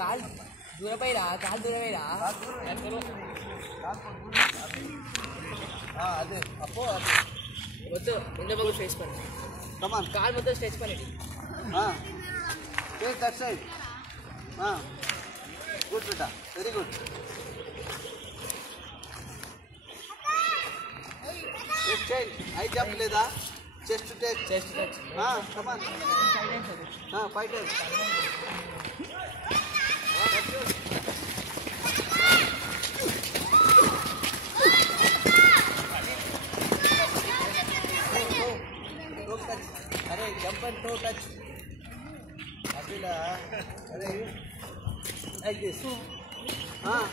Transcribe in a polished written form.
call దూరమైరా అదే అప్పో వద్దు ముందు బాగా స్ట్రెచ్ పని కమాన్ కాల్ మొత్తం స్ట్రెచ్ పని take that side good beta very good high jump లేదా చెస్ట్ టేక్ కమాన్ 5 times अरे जंप एंड टो टच अखिला अरे like this हाँ